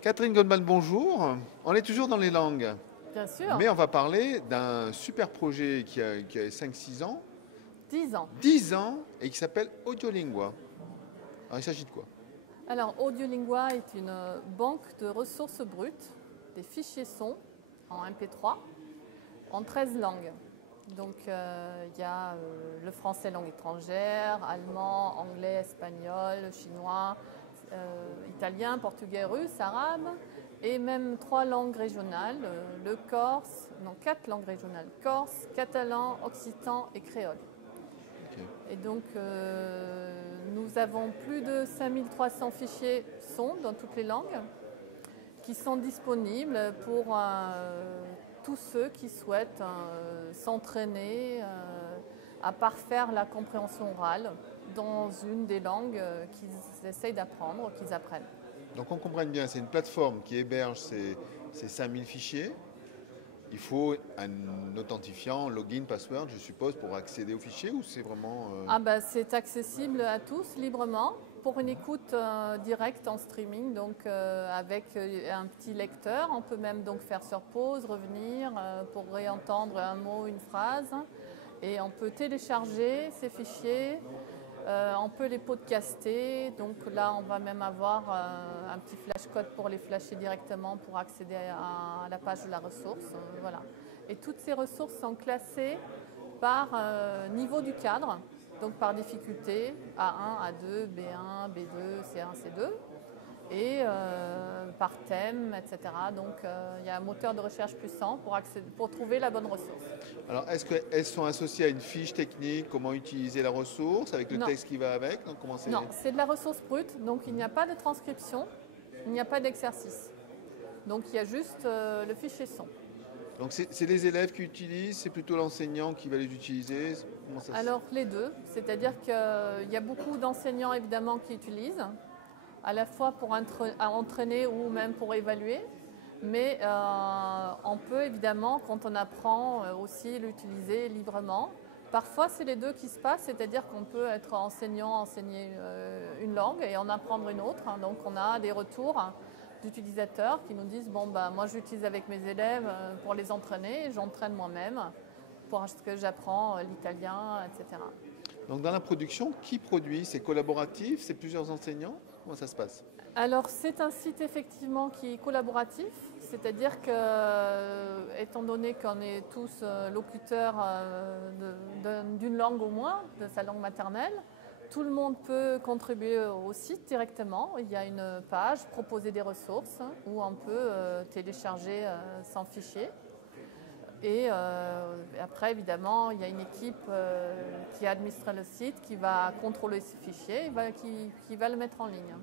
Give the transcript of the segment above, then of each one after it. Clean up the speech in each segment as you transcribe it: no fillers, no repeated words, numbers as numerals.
Catherine Goldman, bonjour. On est toujours dans les langues, Bien sûr, mais on va parler d'un super projet qui a 5-6 ans, 10 ans. 10 ans, et qui s'appelle Audiolingua. Alors, il s'agit de quoi? Alors, Audiolingua est une banque de ressources brutes, des fichiers son en MP3, en 13 langues. Donc, il y a le français langue étrangère, allemand, anglais, espagnol, chinois, italien, portugais, russe, arabe, et même 3 langues régionales, le corse, non, 4 langues régionales, corse, catalan, occitan et créole. Ok. Et donc, nous avons plus de 5300 fichiers son dans toutes les langues qui sont disponibles pour tous ceux qui souhaitent s'entraîner à parfaire la compréhension orale dans une des langues qu'ils essayent d'apprendre, qu'ils apprennent. Donc on comprenne bien, c'est une plateforme qui héberge ces 5000 fichiers. Il faut un authentifiant, login, password, je suppose, pour accéder aux fichiers, ou c'est vraiment... Ah bah, c'est accessible à tous librement pour une écoute directe en streaming, donc avec un petit lecteur. On peut même donc faire sur pause, revenir pour réentendre un mot, une phrase. Et on peut télécharger ces fichiers, on peut les podcaster. Donc là, on va même avoir un petit flashcode pour les flasher directement pour accéder à la page de la ressource. Voilà. Et toutes ces ressources sont classées par niveau du cadre, donc par difficulté, A1, A2, B1, B2, C1, C2, et par thème, etc. Donc il y a un moteur de recherche puissant pour trouver la bonne ressource. Alors, est-ce qu'elles sont associées à une fiche technique, comment utiliser la ressource, avec le Non, texte qui va avec? Donc, comment c'est... non, c'est de la ressource brute, donc il n'y a pas de transcription, il n'y a pas d'exercice. Donc il y a juste le fichier son. Donc c'est les élèves qui utilisent, c'est plutôt l'enseignant qui va les utiliser? Comment ça se... Alors les deux, c'est-à-dire qu'il y a beaucoup d'enseignants évidemment qui utilisent, à la fois pour entraîner ou même pour évaluer, mais on peut évidemment, quand on apprend, aussi l'utiliser librement. Parfois c'est les deux qui se passent, c'est-à-dire qu'on peut être enseignant, enseigner une langue et en apprendre une autre. Donc on a des retours d'utilisateurs qui nous disent bon bah moi j'utilise avec mes élèves pour les entraîner et j'entraîne moi-même parce que j'apprends l'italien, etc. Donc dans la production, qui produit? C'est collaboratif? C'est plusieurs enseignants? Comment ça se passe? Alors c'est un site effectivement qui est collaboratif, c'est-à-dire que étant donné qu'on est tous locuteurs d'une langue au moins, de sa langue maternelle, tout le monde peut contribuer au site directement. Il y a une page, proposer des ressources, où on peut télécharger son fichier. Et après, évidemment, il y a une équipe qui administre le site, qui va contrôler ces fichiers, qui va le mettre en ligne.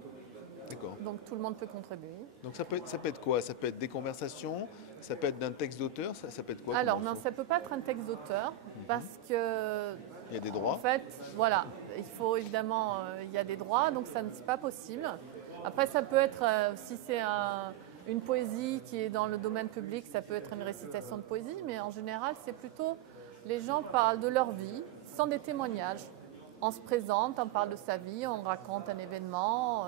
D'accord. Donc tout le monde peut contribuer. Donc ça peut être quoi? Ça peut être des conversations, ça peut être d'un texte d'auteur, ça peut être quoi comme Alors non, ressource? ça ne peut pas être un texte d'auteur parce que, Il y a des en droits? fait, voilà, il faut évidemment, il y a des droits, donc ça ne c'est pas possible. Après, ça peut être, si c'est une poésie qui est dans le domaine public, ça peut être une récitation de poésie, mais en général, c'est plutôt les gens parlent de leur vie, sans des témoignages. On se présente, on parle de sa vie, on raconte un événement,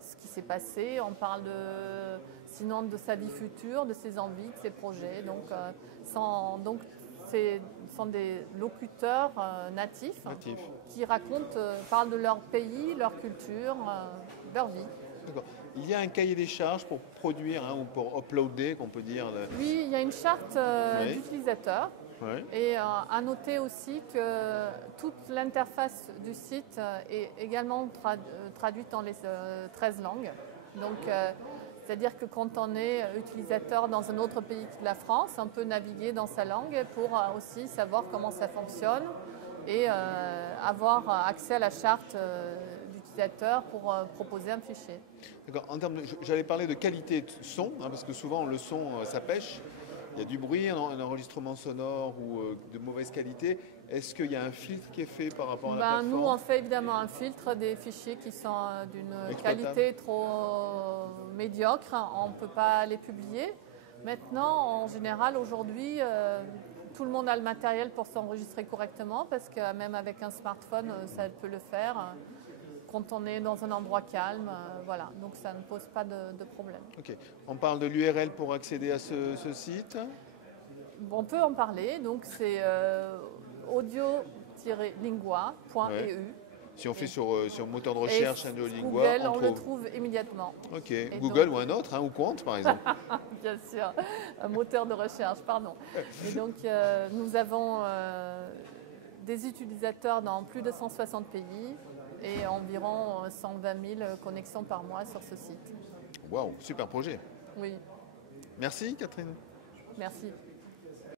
ce qui s'est passé, on parle sinon de sa vie future, de ses envies, de ses projets. Donc ce sont des locuteurs natifs Natif. qui racontent, parlent de leur pays, leur culture, leur vie. D'accord. Il y a un cahier des charges pour produire ou pour uploader, qu'on peut dire. Oui, il y a une charte Oui. d'utilisateur. Ouais. Et à noter aussi que toute l'interface du site est également traduite dans les 13 langues. Donc, c'est-à-dire que quand on est utilisateur dans un autre pays que la France, on peut naviguer dans sa langue pour aussi savoir comment ça fonctionne et avoir accès à la charte d'utilisateur pour proposer un fichier. D'accord. J'allais parler de qualité de son, parce que souvent le son, ça pêche. Il y a du bruit, un enregistrement sonore ou de mauvaise qualité. Est-ce qu'il y a un filtre qui est fait par rapport à la Ben, nous, plateforme? on fait évidemment un filtre des fichiers qui sont d'une Exploitable. qualité trop médiocre. On ne peut pas les publier. Maintenant, en général, aujourd'hui, tout le monde a le matériel pour s'enregistrer correctement parce que même avec un smartphone, ça peut le faire. quand on est dans un endroit calme. Voilà, donc ça ne pose pas de problème. Ok. On parle de l'URL pour accéder à ce site. On peut en parler, donc c'est audio-lingua.eu. Ouais. Si on fait sur moteur de recherche Lingua, Google, on le trouve immédiatement. Ok, Et Google donc, ou un autre, ou Quant par exemple. Bien sûr, un moteur de recherche, pardon. Et donc nous avons des utilisateurs dans plus de 160 pays et environ 120 000 connexions par mois sur ce site. Waouh, super projet. Oui, Merci Catherine. merci.